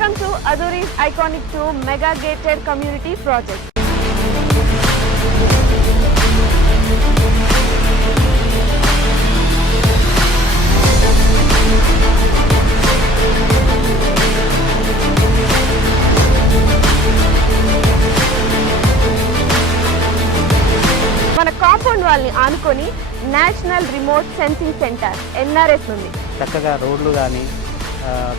Welcome to Aduri's Iconic 2 Mega Gated Community Project. మన compound వాల్ని ఆనుకొని national remote sensing centre NRS ఉంది. చక్కగా రోడ్లు కానీ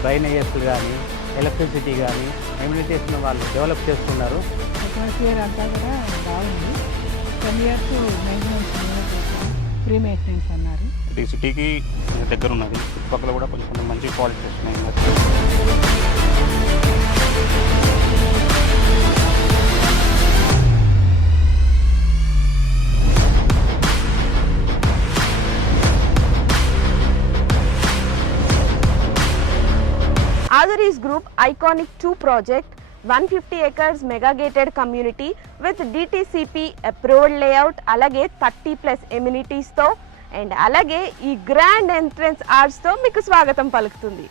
డ్రైనేజెస్ కానీ ఎలక్ట్రిసిటీ కానీ ఎమ్యూనిటీస్ను వాళ్ళు డెవలప్ చేస్తున్నారు. అట్మాస్ఫియర్ అంతా కూడా బాగుంది. 10 years మెయింటెనెన్స్ ఫ్రీ మెయింటెనెన్స్ అన్నారు. ఇది సిటీకి దగ్గర ఉన్నది. చుట్టుపక్కల కూడా కొంచెం మంచి క్వాలిటీ వస్తున్నాయి. Aduri's Group Iconic 2 project 150 acres mega gated community with DTCP approved layout alage 30+ amenities తో అండ్ అలాగే ఈ గ్రాండ్ ఎంట్రన్స్ ఆర్చ్ తో మీకు స్వాగతం పలుకుతుంది.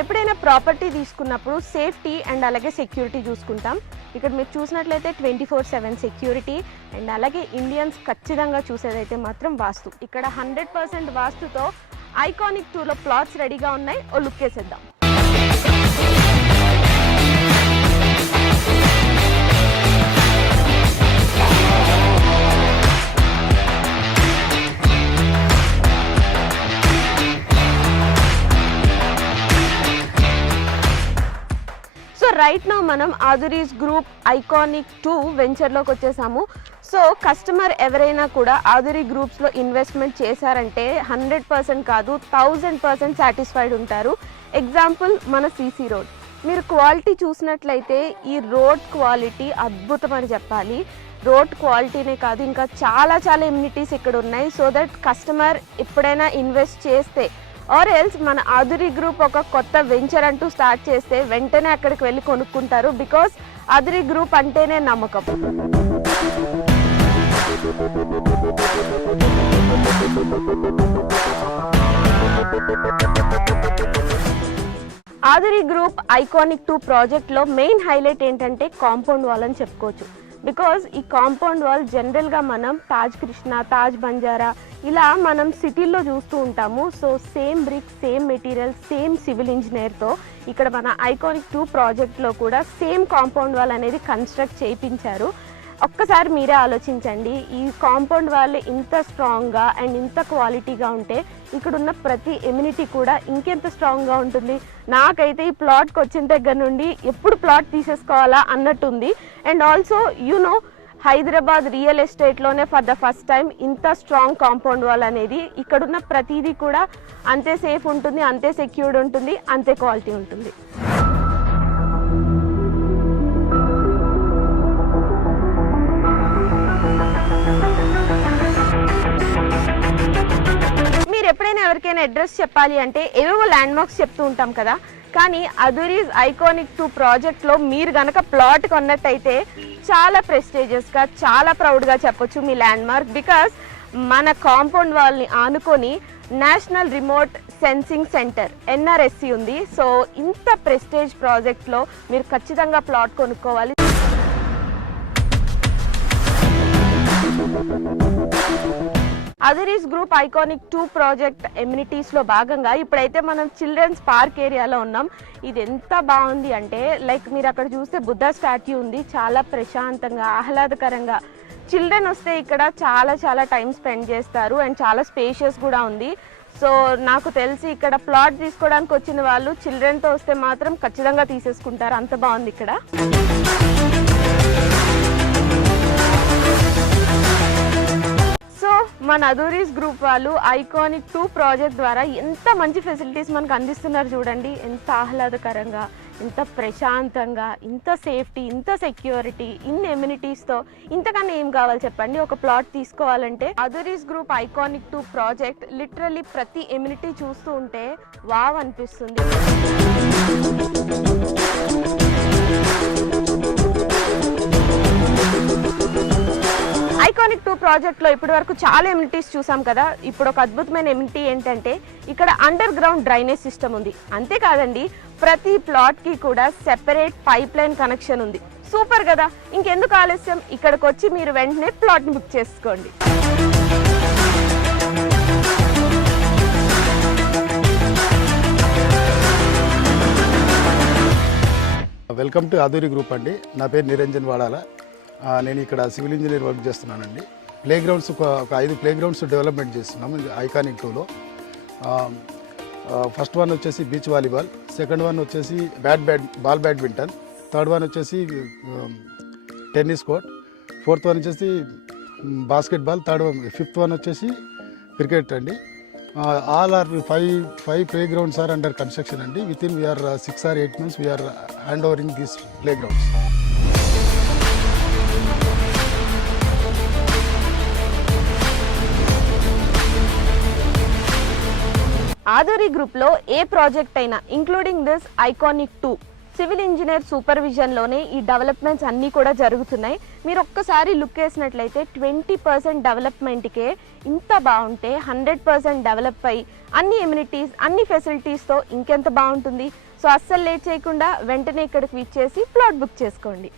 ఎప్పుడైనా ప్రాపర్టీ తీసుకున్నప్పుడు సేఫ్టీ అండ్ అలాగే సెక్యూరిటీ చూసుకుంటాం. ఇక్కడ మీరు చూసినట్లయితే 24/7 సెక్యూరిటీ అండ్ అలాగే ఇండియన్స్ ఖచ్చితంగా చూసేదైతే మాత్రం వాస్తు. ఇక్కడ 100% వాస్తుతో ఐకానిక్ 2లో ప్లాట్స్ రెడీగా ఉన్నాయి. ఓ లుక్ వేసేద్దాం. రైట్ నౌ మనం ఆదురీస్ గ్రూప్ ఐకానిక్ 2 వెంచర్లోకి వచ్చేసాము. సో కస్టమర్ ఎవరైనా కూడా ఆదురీ గ్రూప్స్లో ఇన్వెస్ట్మెంట్ చేశారంటే 100% కాదు 1000% సాటిస్ఫైడ్ ఉంటారు. ఎగ్జాంపుల్ మన CC రోడ్. మీరు క్వాలిటీ చూసినట్లయితే ఈ రోడ్ క్వాలిటీ అద్భుతం అని చెప్పాలి. రోడ్ క్వాలిటీనే కాదు ఇంకా చాలా ఎమ్యూనిటీస్ ఇక్కడ ఉన్నాయి. సో దట్ కస్టమర్ ఎప్పుడైనా ఇన్వెస్ట్ చేస్తే ఆర్ ఎల్స్ మన ఆదురీ గ్రూప్ ఒక కొత్త వెంచర్ అంటూ స్టార్ట్ చేస్తే వెంటనే అక్కడికి వెళ్ళి కొనుక్కుంటారు. బికాస్ ఆదురీ గ్రూప్ అంటేనే నమ్మకం. ఆదురీ గ్రూప్ ఐకానిక్ 2 ప్రాజెక్ట్లో మెయిన్ హైలైట్ ఏంటంటే కాంపౌండ్ వాల్ అని చెప్పుకోవచ్చు. బికాజ్ ఈ కాంపౌండ్ వాల్ జనరల్గా మనం తాజ్ కృష్ణ, తాజ్ బంజారా ఇలా మనం సిటీల్లో చూస్తూ ఉంటాము. So same brick, same material, same civil ఇంజనీర్తో ఇక్కడ మన ఐకానిక్ 2 ప్రాజెక్ట్లో కూడా సేమ్ కాంపౌండ్ వాల్ అనేది కన్స్ట్రక్ట్ చేయించారు. ఒక్కసారి మీరే ఆలోచించండి, ఈ కాంపౌండ్ వాల్ ఇంత స్ట్రాంగ్గా అండ్ ఇంత క్వాలిటీగా ఉంటే ఇక్కడున్న ప్రతి ఎమ్యూనిటీ కూడా ఇంకెంత స్ట్రాంగ్గా ఉంటుంది. నాకైతే ఈ ప్లాట్కి వచ్చిన దగ్గర నుండి ఎప్పుడు ప్లాట్ తీసేసుకోవాలా అన్నట్టుంది. And also you know Hyderabad real ఎస్టేట్లోనే ఫర్ ద ఫస్ట్ టైం ఇంత స్ట్రాంగ్ కాంపౌండ్ వాల్ అనేది ఇక్కడున్న ప్రతిదీ కూడా అంతే సేఫ్ ఉంటుంది, అంతే సెక్యూర్డ్ ఉంటుంది, అంతే క్వాలిటీ ఉంటుంది. ఎప్పుడైనా ఎవరికైనా అడ్రస్ చెప్పాలి అంటే ఏవేవో ల్యాండ్ మార్క్స్ చెప్తూ ఉంటాం కదా, కానీ అదురీస్ ఐకానిక్ 2 ప్రాజెక్ట్లో మీరు గనక ప్లాట్ కొన్నట్టయితే చాలా ప్రెస్టీజియస్గా, చాలా ప్రౌడ్గా చెప్పొచ్చు మీ ల్యాండ్ మార్క్. బికాస్ మన కాంపౌండ్ వాల్ని ఆనుకొని national remote sensing centre NRSC ఉంది. సో ఇంత ప్రెస్టేజ్ ప్రాజెక్ట్లో మీరు ఖచ్చితంగా ప్లాట్ కొనుక్కోవాలి. అదురీస్ గ్రూప్ ఐకానిక్ 2 ప్రాజెక్ట్ ఎమ్యూనిటీస్లో భాగంగా ఇప్పుడైతే మనం చిల్డ్రన్స్ పార్క్ ఏరియాలో ఉన్నాం. ఇది ఎంత బాగుంది అంటే లైక్ మీరు అక్కడ చూస్తే బుద్ధ స్టాట్యూ ఉంది. చాలా ప్రశాంతంగా, ఆహ్లాదకరంగా చిల్డ్రన్ వస్తే ఇక్కడ చాలా టైం స్పెండ్ చేస్తారు. అండ్ చాలా స్పేషియస్ కూడా ఉంది. సో నాకు తెలిసి ఇక్కడ ప్లాట్ తీసుకోవడానికి వచ్చిన వాళ్ళు చిల్డ్రన్తో వస్తే మాత్రం ఖచ్చితంగా తీసేసుకుంటారు. అంత బాగుంది ఇక్కడ. సో మన అదురీస్ గ్రూప్ వాళ్ళు ఐకానిక్ 2 ప్రాజెక్ట్ ద్వారా ఎంత మంచి ఫెసిలిటీస్ మనకు అందిస్తున్నారు చూడండి. ఎంత ఆహ్లాదకరంగా, ఇంత ప్రశాంతంగా, ఇంత సేఫ్టీ, ఇంత సెక్యూరిటీ, ఇన్ని ఎమ్యూనిటీస్తో ఇంతకన్నా ఏం కావాలి చెప్పండి. ఒక ప్లాట్ తీసుకోవాలంటే అదురీస్ గ్రూప్ ఐకానిక్ 2 ప్రాజెక్ట్ లిటరల్లీ ప్రతి ఎమ్యూనిటీ చూస్తూ ఉంటే వావ్ అనిపిస్తుంది. ఐకానిక్ 2 ప్రాజెక్ట్లో ఇప్పటి వరకు చాలా ఎమ్యూనిటీస్ చూసాం కదా. ఇప్పుడు ఒక అద్భుతమైన ఎమ్యూనిటీ ఏంటంటే ఇక్కడ అండర్ గ్రౌండ్ డ్రైనేజ్ సిస్టమ్ ఉంది. అంతేకాదండి, ప్రతి ప్లాట్కి కూడా సెపరేట్ పైప్ లైన్ కనెక్షన్ ఉంది. సూపర్ కదా. ఇంకెందుకు ఆలస్యం, ఇక్కడికి వచ్చి మీరు వెంటనే ప్లాట్ని బుక్ చేసుకోండి. వెల్కమ్ టు అదూరి గ్రూప్ అండి. నా పేరు నిరంజన్ వాడాల. నేను ఇక్కడ సివిల్ ఇంజనీర్ వర్క్ చేస్తున్నానండి. ప్లే గ్రౌండ్స్ ఒక 5 ప్లే గ్రౌండ్స్ డెవలప్మెంట్ చేస్తున్నాము ఐకానిక్ 2లో. ఫస్ట్ వన్ వచ్చేసి బీచ్ వాలీబాల్, సెకండ్ వన్ వచ్చేసి బాల్ బ్యాడ్మింటన్, థర్డ్ వన్ వచ్చేసి టెన్నిస్ కోర్ట్, ఫోర్త్ వన్ వచ్చేసి బాస్కెట్బాల్, ఫిఫ్త్ వన్ వచ్చేసి క్రికెట్ అండి. All are 5 play grounds are under construction అండి. Within we're 6 or 8 months we're hand overing these play grounds. Aduri గ్రూప్లో ఏ project అయినా including this iconic 2 civil engineer సూపర్విజన్లోనే ఈ developments అన్నీ కూడా జరుగుతున్నాయి. మీరు ఒక్కసారి లుక్ వేసినట్లయితే 20% డెవలప్మెంట్కే ఇంత బాగుంటే 100% డెవలప్ అయ్యి అన్ని ఎమ్యూనిటీస్, అన్ని ఫెసిలిటీస్తో ఇంకెంత బాగుంటుంది. సో అస్సలు లేట్ చేయకుండా వెంటనే ఇక్కడికి విచ్చేసి ప్లాట్ బుక్ చేసుకోండి.